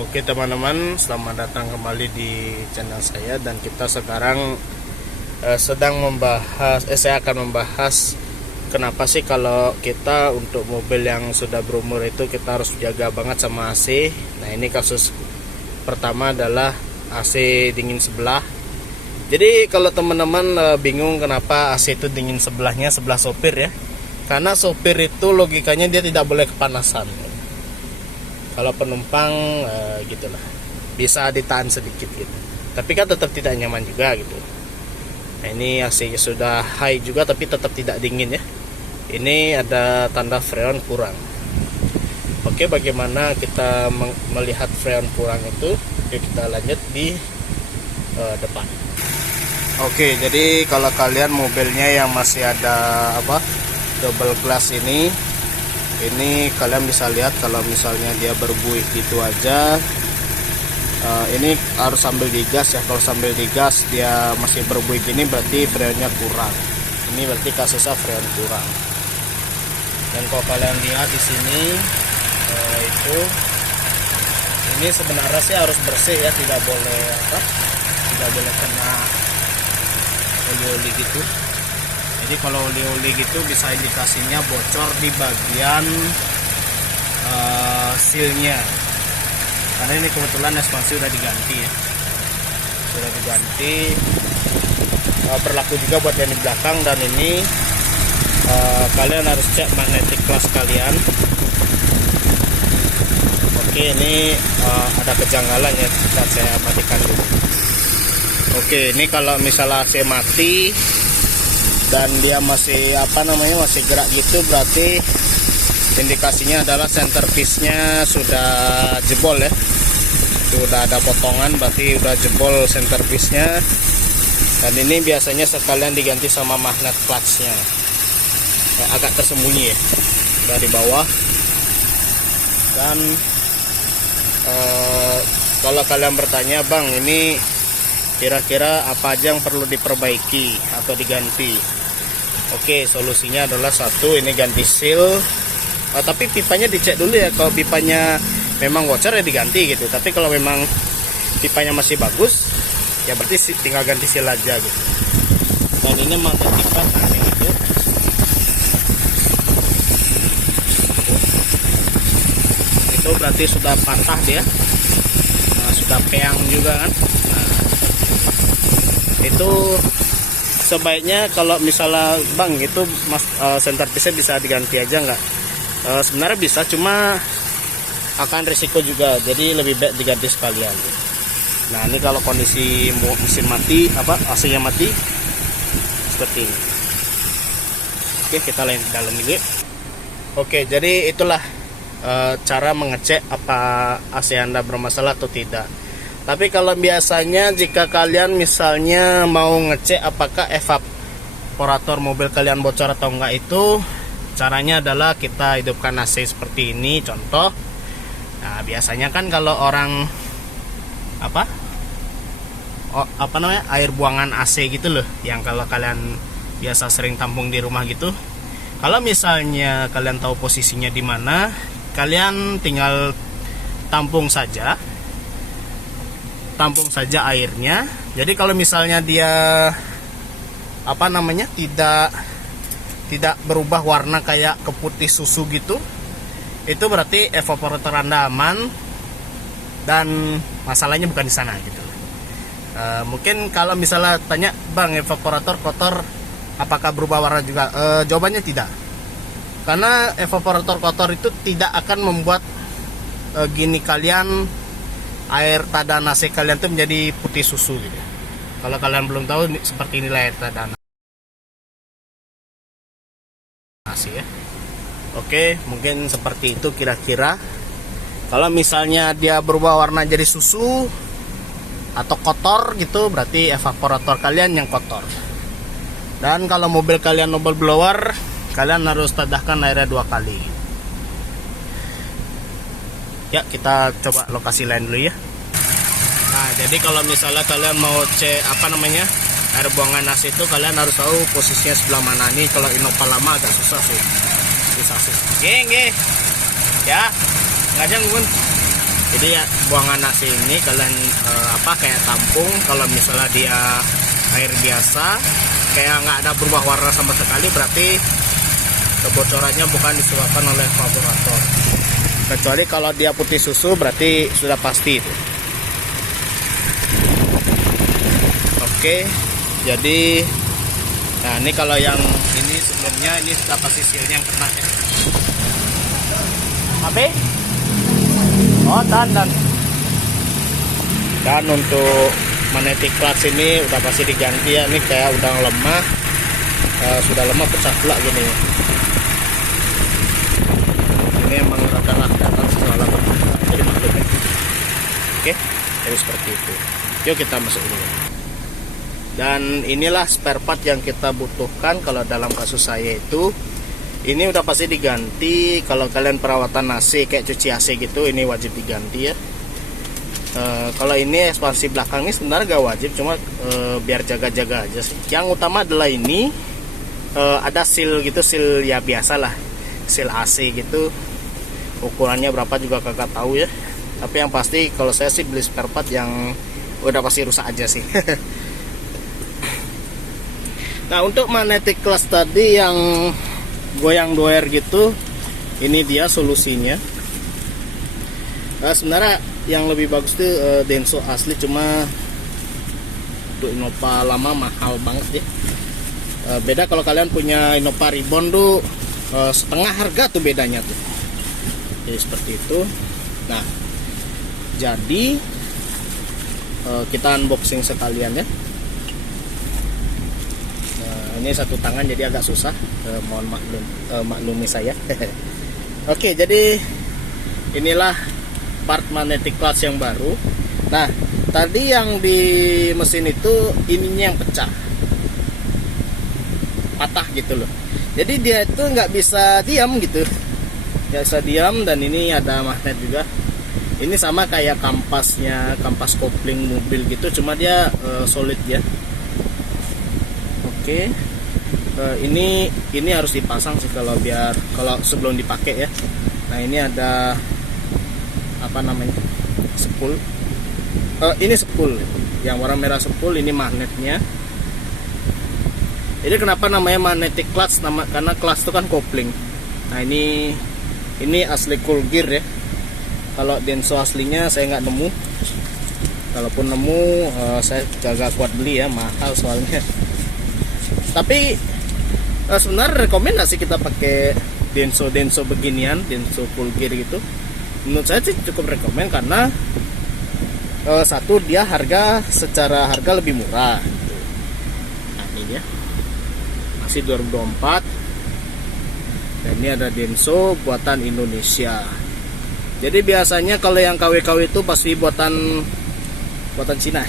Oke teman-teman, selamat datang kembali di channel saya. Dan kita sekarang sedang membahas, saya akan membahas kenapa sih kalau kita untuk mobil yang sudah berumur itu kita harus jaga banget sama AC. Nah ini kasus pertama adalah AC dingin sebelah. Jadi kalau teman-teman bingung kenapa AC itu dingin sebelahnya, sebelah sopir ya, karena sopir itu logikanya dia tidak boleh kepanasan. Kalau penumpang gitulah, bisa ditahan sedikit gitu, tapi kan tetap tidak nyaman juga gitu. Nah ini AC sudah high juga tapi tetap tidak dingin ya. Ini ada tanda freon kurang. Oke, bagaimana kita melihat freon kurang itu? Oke, kita lanjut di depan. Oke, jadi kalau kalian mobilnya yang masih ada double glass ini kalian bisa lihat kalau misalnya dia berbuih gitu aja, ini harus sambil digas ya. Kalau sambil digas dia masih berbuih gini berarti freonnya kurang. Ini berarti kasusnya freon kurang. Dan kalau kalian lihat di sini ini sebenarnya sih harus bersih ya, tidak boleh kena oli-oli gitu. Jadi kalau oli-oli gitu bisa indikasinya bocor di bagian sealnya. Karena ini kebetulan ekspansi udah diganti ya, sudah diganti. Berlaku juga buat yang di belakang. Dan ini kalian harus cek magnetic class kalian. Oke, ini ada kejanggalan ya, dan saya matikan dulu. Oke, ini kalau misalnya AC mati dan dia masih masih gerak gitu, berarti indikasinya adalah centerpiece-nya sudah jebol ya, sudah ada potongan, berarti udah jebol centerpiece-nya. Dan ini biasanya sekalian diganti sama magnet clutch-nya, agak tersembunyi ya, dari bawah. Dan kalau kalian bertanya, bang ini kira-kira apa aja yang perlu diperbaiki atau diganti? Oke, solusinya adalah satu, ini ganti seal. Tapi pipanya dicek dulu ya. Kalau pipanya memang bocor ya diganti gitu. Tapi kalau memang pipanya masih bagus, ya berarti tinggal ganti seal aja gitu. Dan ini magnet pipa gitu. Itu berarti sudah patah dia. Sudah peang juga kan. Itu sebaiknya kalau misalnya bang itu centerpiece-nya bisa diganti aja nggak? Sebenarnya bisa, cuma akan risiko juga, jadi lebih baik diganti sekalian. Nah ini kalau kondisi mesin mati, AC-nya mati seperti ini. Oke, kita lain dalam dulu. Oke, jadi itulah cara mengecek apa AC Anda bermasalah atau tidak. Tapi kalau biasanya jika kalian misalnya mau ngecek apakah evaporator mobil kalian bocor atau enggak, itu caranya adalah kita hidupkan AC seperti ini, contoh. Nah biasanya kan kalau orang air buangan AC gitu loh, yang kalau kalian biasa sering tampung di rumah gitu, kalau misalnya kalian tahu posisinya di mana, kalian tinggal tampung saja airnya. Jadi kalau misalnya dia tidak berubah warna kayak ke putih susu gitu, itu berarti evaporator Anda aman dan masalahnya bukan di sana gitu. Mungkin kalau misalnya tanya, bang evaporator kotor apakah berubah warna juga? Jawabannya tidak, karena evaporator kotor itu tidak akan membuat kalian air tadan AC kalian tuh menjadi putih susu gitu. Kalau kalian belum tahu, seperti inilah air tadan AC ya. Oke, mungkin seperti itu kira-kira. Kalau misalnya dia berubah warna jadi susu atau kotor gitu, berarti evaporator kalian yang kotor. Dan kalau mobil kalian double blower, kalian harus tadahkan airnya 2 kali. Ya, kita coba lokasi lain dulu ya. Nah, jadi kalau misalnya kalian mau cek air buangan AC itu, kalian harus tahu posisinya sebelah mana. Nih kalau Innova lama agak susah sih. Bisa sih. Geng. Ya. Ngajang bun. Jadi ya buangan AC ini kalian kayak tampung. Kalau misalnya dia air biasa kayak nggak ada berubah warna sama sekali, berarti kebocorannya bukan disebabkan oleh karburator. Kecuali kalau dia putih susu, berarti sudah pasti itu. Oke, jadi nah ini kalau yang ini sebelumnya ini sudah pasti sealnya yang kena ya. Apa? Oh, dan untuk magnetic clutch ini udah pasti diganti ya. Ini kayak udah lemah, sudah lemah, pecah pula gini. Ini emang rata-rata salah jadi maklum ya. Oke, jadi seperti itu. Yuk kita masuk dulu. Dan inilah spare part yang kita butuhkan kalau dalam kasus saya itu. Ini udah pasti diganti. Kalau kalian perawatan AC kayak cuci AC gitu, ini wajib diganti ya. Kalau ini ekspansi belakang ini sebenarnya gak wajib, cuma biar jaga-jaga aja sih. Yang utama adalah ini ada seal gitu, seal ya biasa lah, seal AC gitu. Ukurannya berapa juga kagak tahu ya. Tapi yang pasti kalau saya sih beli spare part yang udah pasti rusak aja sih. Nah, untuk magnetic clutch tadi yang goyang doer gitu, ini dia solusinya. Sebenarnya yang lebih bagus tuh Denso asli, cuma untuk Innova lama mahal banget ya. Beda kalau kalian punya Innova Ribbon tuh setengah harga tuh bedanya tuh. Jadi seperti itu. Nah, jadi kita unboxing sekalian ya. Ini satu tangan jadi agak susah, mohon maklumi saya. Oke, jadi inilah part magnetic clutch yang baru. Nah, tadi yang di mesin itu ininya yang pecah, patah gitu loh. Jadi dia itu nggak bisa diam gitu, nggak bisa diam. Dan ini ada magnet juga. Ini sama kayak kampasnya, kampas kopling mobil gitu, cuma dia solid ya. Oke. Ini harus dipasang sih kalau sebelum dipakai ya. Nah, ini ada apa namanya, spool. Ini spool yang warna merah, spool. Ini magnetnya. Jadi kenapa namanya magnetic clutch? Karena clutch itu kan kopling. Nah, ini asli cool gear ya. Kalau Denso aslinya saya nggak nemu. Kalaupun nemu saya agak kuat beli ya, mahal soalnya. Tapi sebenarnya rekomendasi kita pakai Denso beginian, Denso full gear gitu. Menurut saya sih cukup rekomend karena satu, dia secara harga lebih murah gitu. Nah, ini dia masih 2024 dan ini ada Denso buatan Indonesia. Jadi biasanya kalau yang KW-KW itu pasti buatan Cina.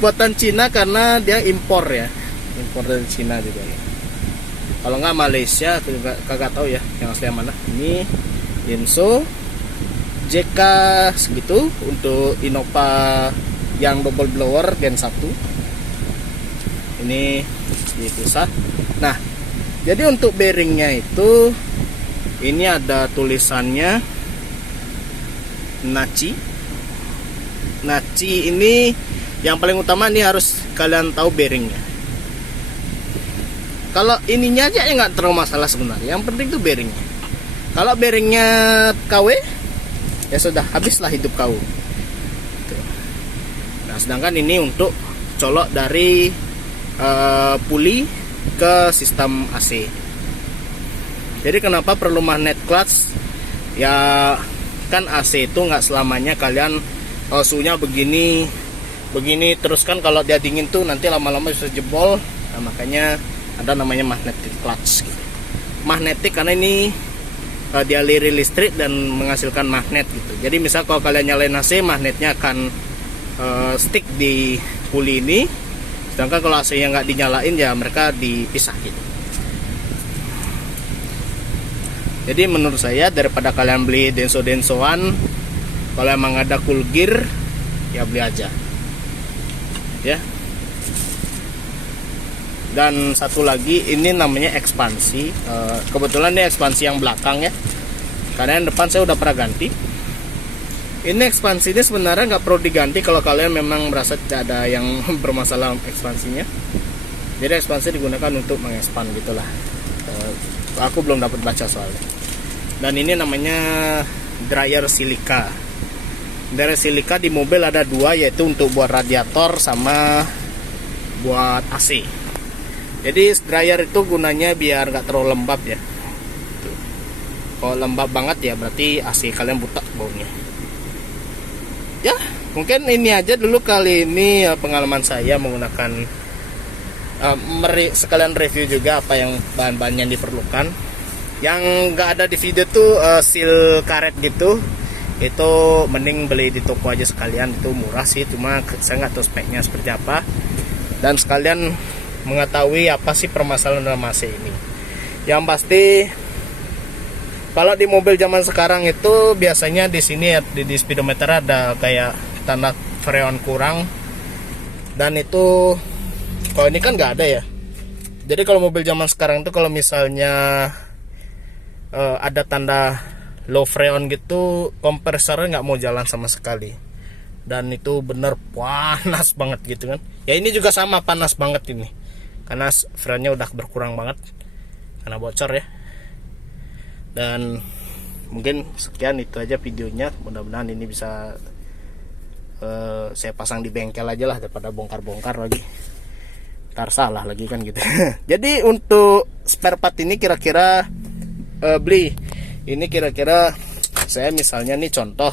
Buatan Cina karena dia impor ya, impor dari Cina juga ya. Kalau nggak Malaysia, kagak tahu ya yang asli yang mana. Ini Denso JK segitu untuk Innova yang double blower Gen 1. Ini dipisah. Nah, jadi untuk bearingnya itu ini ada tulisannya Nachi ini yang paling utama. Ini harus kalian tahu bearingnya. Kalau ininya aja ya nggak terlalu masalah sebenarnya. Yang penting tuh bearingnya. Kalau bearingnya KW ya sudah, habislah hidup KW. Nah, sedangkan ini untuk colok dari puli ke sistem AC. Jadi kenapa perlu magnet clutch? Ya kan AC itu nggak selamanya kalian suhunya begini terus kan. Kalau dia dingin tuh nanti lama-lama bisa jebol. Nah, makanya ada namanya magnetic clutch gitu. Magnetic karena ini dia lirik listrik dan menghasilkan magnet gitu. Jadi misal kalau kalian nyalain AC, magnetnya akan stick di puli ini. Sedangkan kalau AC nya nggak dinyalain ya mereka dipisah gitu. Jadi menurut saya daripada kalian beli Denso-Densoan, kalau emang ada cool gear ya beli aja ya. Dan satu lagi, ini namanya ekspansi. Kebetulan ini ekspansi yang belakang ya, karena yang depan saya udah pernah ganti. Ini ekspansinya sebenarnya nggak perlu diganti kalau kalian memang merasa tidak ada yang bermasalah ekspansinya. Jadi ekspansi digunakan untuk mengekspan gitulah. Aku belum dapat baca soalnya. Dan ini namanya dryer silika. Dryer silika di mobil ada dua, yaitu untuk buat radiator sama buat AC. Jadi dryer itu gunanya biar nggak terlalu lembab ya. Kalau lembab banget ya berarti AC kalian butak baunya. Ya mungkin ini aja dulu kali ini pengalaman saya menggunakan sekalian review juga apa yang bahan-bahan yang diperlukan. Yang nggak ada di video tuh seal karet gitu, itu mending beli di toko aja sekalian, itu murah sih, cuma saya nggak tahu speknya seperti apa. Dan sekalian mengetahui apa sih permasalahan dalam AC ini. Yang pasti kalau di mobil zaman sekarang itu biasanya di sini di speedometer ada kayak tanda freon kurang, dan itu kalau ini kan nggak ada ya. Jadi kalau mobil zaman sekarang itu kalau misalnya ada tanda low freon gitu, kompresornya nggak mau jalan sama sekali. Dan itu bener panas banget gitu kan. Ya ini juga sama panas banget ini, karena freonnya udah berkurang banget karena bocor ya. Dan mungkin sekian itu aja videonya. Mudah-mudahan ini bisa saya pasang di bengkel aja lah daripada bongkar-bongkar lagi. Ntar salah lagi kan gitu. Jadi untuk spare part ini kira-kira beli ini kira-kira saya misalnya nih contoh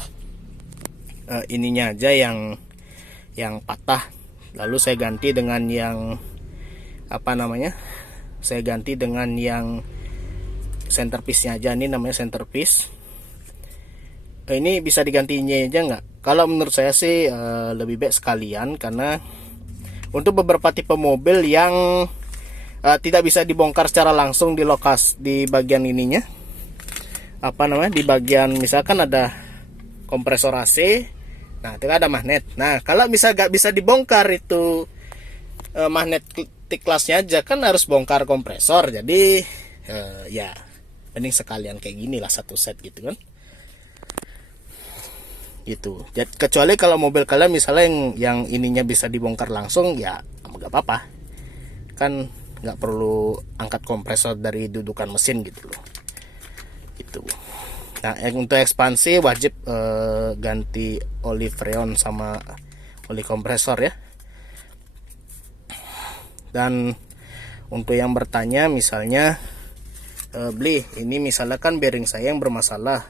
ininya aja yang patah, lalu saya ganti dengan yang apa namanya, saya ganti dengan yang centerpiece-nya aja. Ini namanya centerpiece. Ini bisa digantinya aja nggak? Kalau menurut saya sih lebih baik sekalian, karena untuk beberapa tipe mobil yang tidak bisa dibongkar secara langsung di lokasi di bagian ininya, apa namanya, di bagian misalkan ada kompresor AC, nah itu ada magnet. Nah kalau nggak bisa dibongkar itu magnetic class-nya aja, kan harus bongkar kompresor. Jadi ya mending sekalian kayak gini lah, satu set gitu kan. Gitu. Jadi, kecuali kalau mobil kalian misalnya yang ininya bisa dibongkar langsung, ya nggak apa-apa, kan nggak perlu angkat kompresor dari dudukan mesin gitu loh. Gitu. Nah untuk ekspansi wajib ganti oli freon sama oli kompresor ya. Dan untuk yang bertanya misalnya beli ini misalnya kan bearing saya yang bermasalah,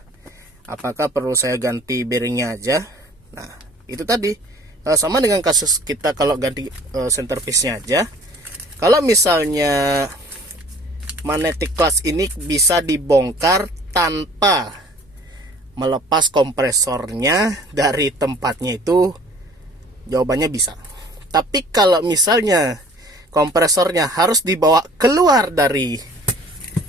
apakah perlu saya ganti bearingnya aja? Nah itu tadi sama dengan kasus kita kalau ganti centerpiece-nya aja. Kalau misalnya magnetic clutch ini bisa dibongkar tanpa melepas kompresornya dari tempatnya, itu jawabannya bisa. Tapi kalau misalnya kompresornya harus dibawa keluar dari,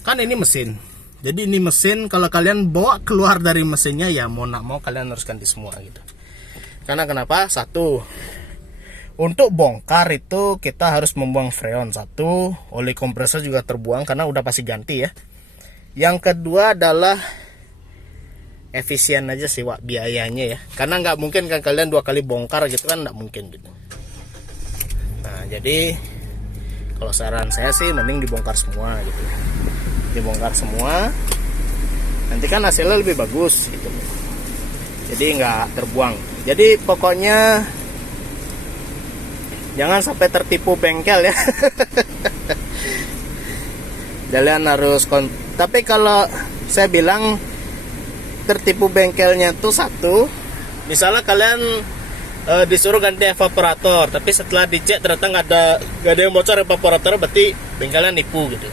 kan ini mesin, jadi ini mesin, kalau kalian bawa keluar dari mesinnya ya mau nak mau kalian harus ganti semua gitu. Karena kenapa? Satu, untuk bongkar itu kita harus membuang freon. Satu, oli kompresor juga terbuang karena udah pasti ganti ya. Yang kedua adalah efisien aja sih Wak, biayanya ya, karena nggak mungkin kan kalian 2 kali bongkar gitu kan, nggak mungkin gitu. Nah jadi kalau saran saya sih mending dibongkar semua gitu, dibongkar semua, nanti kan hasilnya lebih bagus gitu, jadi nggak terbuang. Jadi pokoknya jangan sampai tertipu bengkel ya. Kalian harus tapi kalau saya bilang tertipu bengkelnya tuh satu, misalnya kalian disuruh ganti evaporator, tapi setelah dicek ternyata nggak ada yang bocor evaporator, berarti bengkelnya nipu gitu.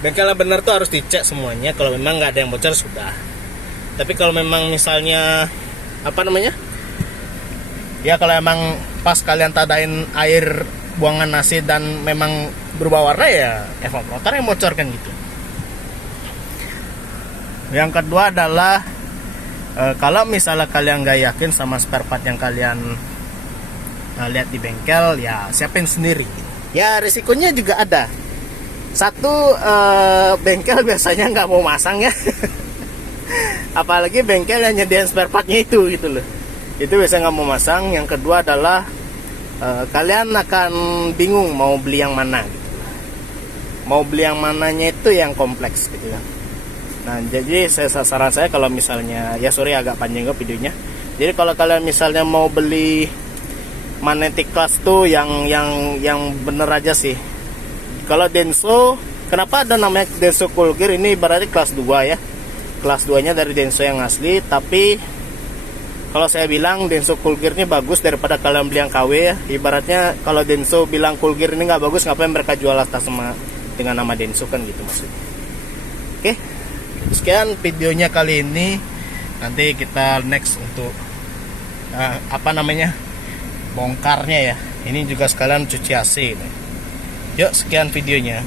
Bengkel yang benar tuh harus dicek semuanya, kalau memang nggak ada yang bocor sudah. Tapi kalau memang misalnya apa namanya, ya kalau emang pas kalian tadain air buangan nasi dan memang berubah warna, ya evaporator yang bocor kan gitu. Yang kedua adalah kalau misalnya kalian nggak yakin sama spare part yang kalian lihat di bengkel, ya siapin sendiri. Ya risikonya juga ada. Satu, bengkel biasanya nggak mau masang ya. Apalagi bengkel yang nyediain spare partnya itu gitu loh. Itu biasanya nggak mau masang. Yang kedua adalah kalian akan bingung mau beli yang mana gitu. Mau beli yang mananya itu yang kompleks gitu kan. Nah jadi saran saya kalau misalnya, ya sorry agak panjang kok videonya. Jadi kalau kalian misalnya mau beli magnetic class tuh yang bener aja sih. Kalau Denso, kenapa ada namanya Denso Cool Gear, ini berarti kelas 2 ya. Kelas 2 nya dari Denso yang asli. Tapi kalau saya bilang Denso Cool Gear ini bagus daripada kalian beli yang KW ya. Ibaratnya kalau Denso bilang Cool Gear ini nggak bagus, ngapain mereka jual atas sama dengan nama Denso kan gitu maksudnya. Oke, sekian videonya kali ini. Nanti kita next untuk bongkarnya ya. Ini juga sekalian cuci AC ini. Yuk, sekian videonya.